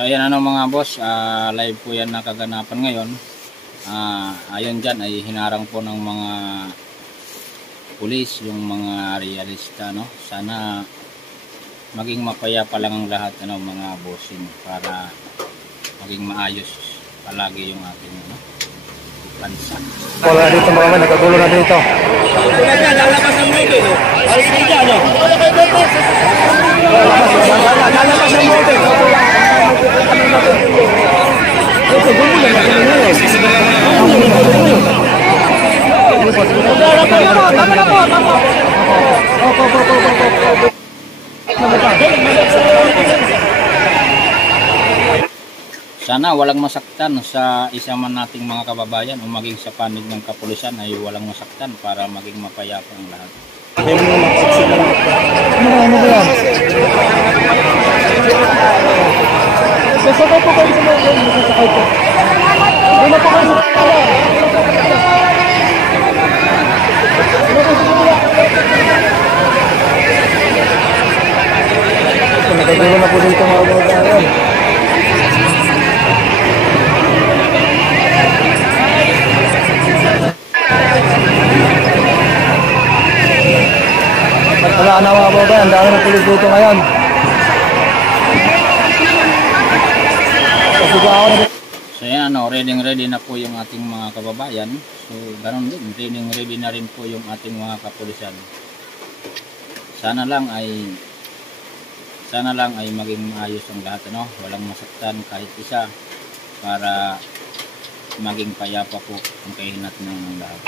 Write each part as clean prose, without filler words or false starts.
So ayan ano mga boss, live po yan na kaganapan ngayon. Ayon dyan ay hinarang po ng mga pulis yung mga realista, no? Sana maging mapayapa lang ang lahat, ano, mga bossing, para maging maayos palagi yung ating, ano, bansa. Wala dito mga man, nagkagulo na dito. Lalabas ang moto, no? Alis ka dyan, no? Lalabas ang moto. Sana walang masaktan sa isa man nating mga kababayan o maging sa panig ng kapulisan ay walang masaktan para maging mapayapa ang lahat. Ano ba yan? Sasakay po kayo sa mga sasakay po. Hindi na po kayo sa mga. Nagkagulo na po dito mga kababayan. Wala na mga kababayan, ang dami ng pulis dito ngayon. So yan, ano, ready na po yung ating mga kababayan. So ganoon din, ready na rin po yung ating mga kapulisan. Sana lang ay maging maayos ang lahat, ano, walang masaktan kahit isa para maging payapa po ang kahinatnan ng lahat.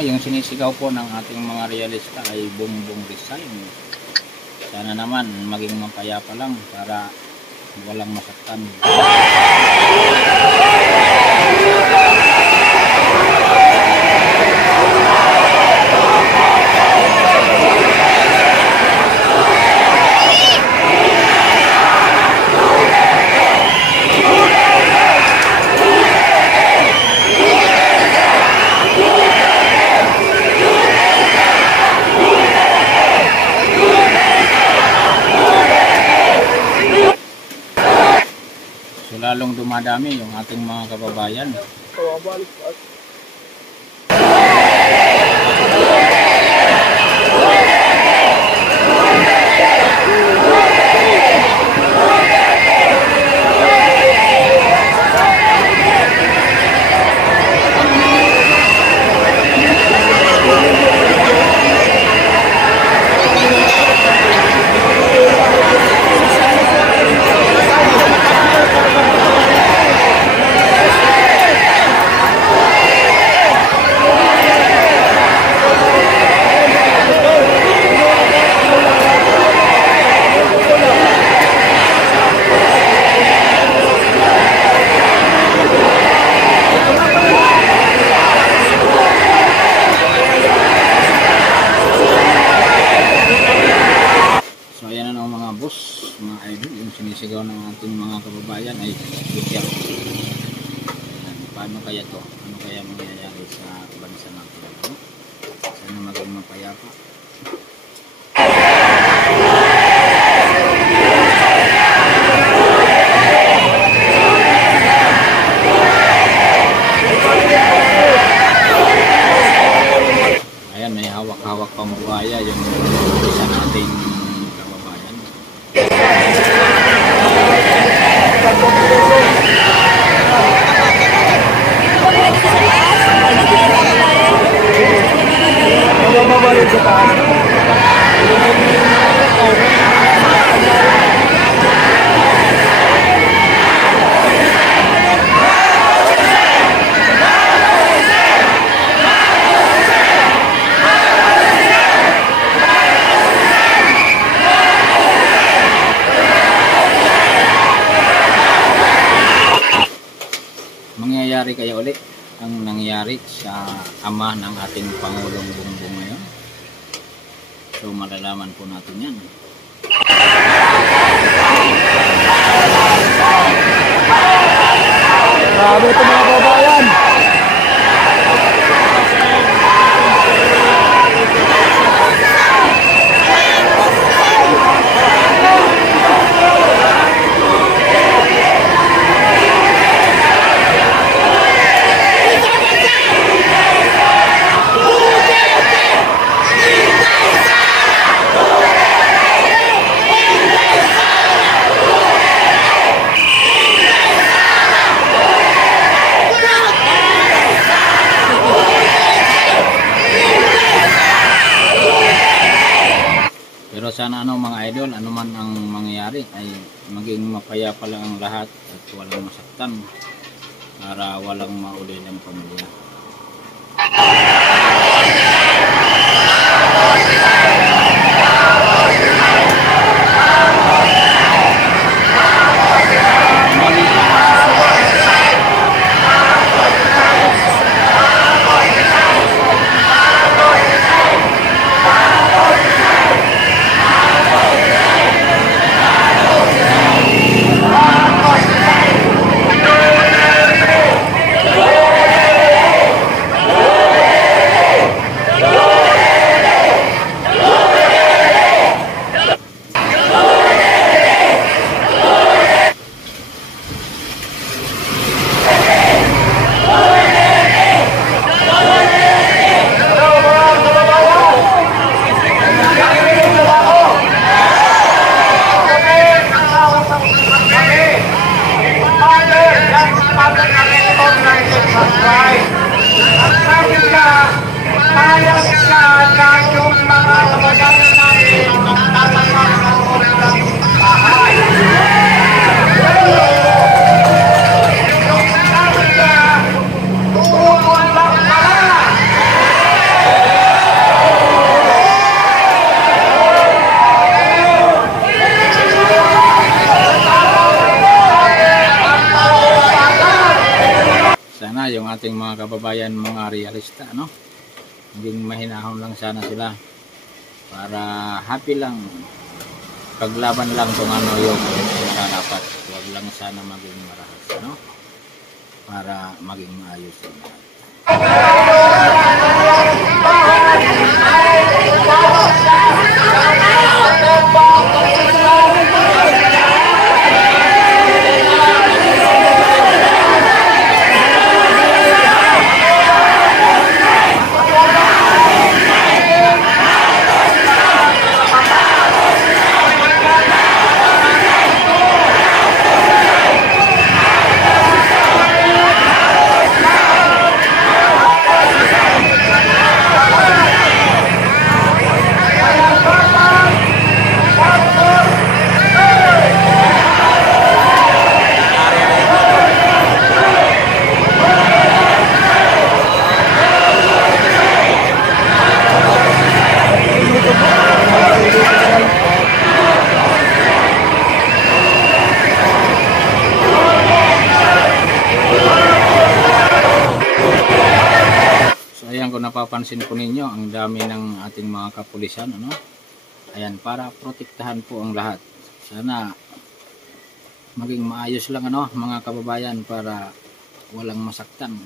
Yung sinisigaw po ng ating mga realista ay Bongbong resign. Sana naman maging mapayapa lang para walang masaktan. Lalong dumadami yung ating mga kababayan. Mga idol, yung sinisigaw ng ating mga kababayan ay bigyan. Paano kaya to? Ano kaya mangyayari sa bansa natin? Ano? Sana maging mapayapa. Ayan, may hawak-hawak pang buhaya yung isa nating kababayan. Mangyayari kaya ulit ang nangyari sa ama ng ating Pangulong Bongbong ngayon. So malalaman po natin yan. Grabe ito mga kababayan. Pero sana mga idol, man ang mangyayari ay maging mapayapa lang ang lahat at walang masaktan para walang mauli ng pamilya. Sana yung ating mga kababayan, mga realista, maging mahinahon lang sana sila para happy lang, paglaban lang kung ano yung dapat. Huwag lang sana maging marahas, para maging maayos yung lahat. Kung napapansin po ninyo, ang dami ng ating mga kapulisan, ayan, para protektahan po ang lahat. Sana maging maayos lang, mga kababayan, para walang masaktan.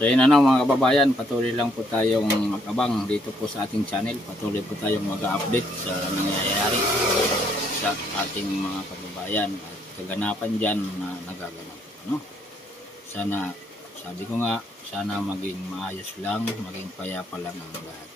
So yun ano mga kababayan, patuloy lang po tayong mag-abang dito po sa ating channel. Patuloy po tayong mag-update sa nangyayari sa ating mga kababayan at kaganapan dyan na nagaganap. Ano? Sana, sabi ko nga, sana maging maayos lang, maging payapa lang ang lahat.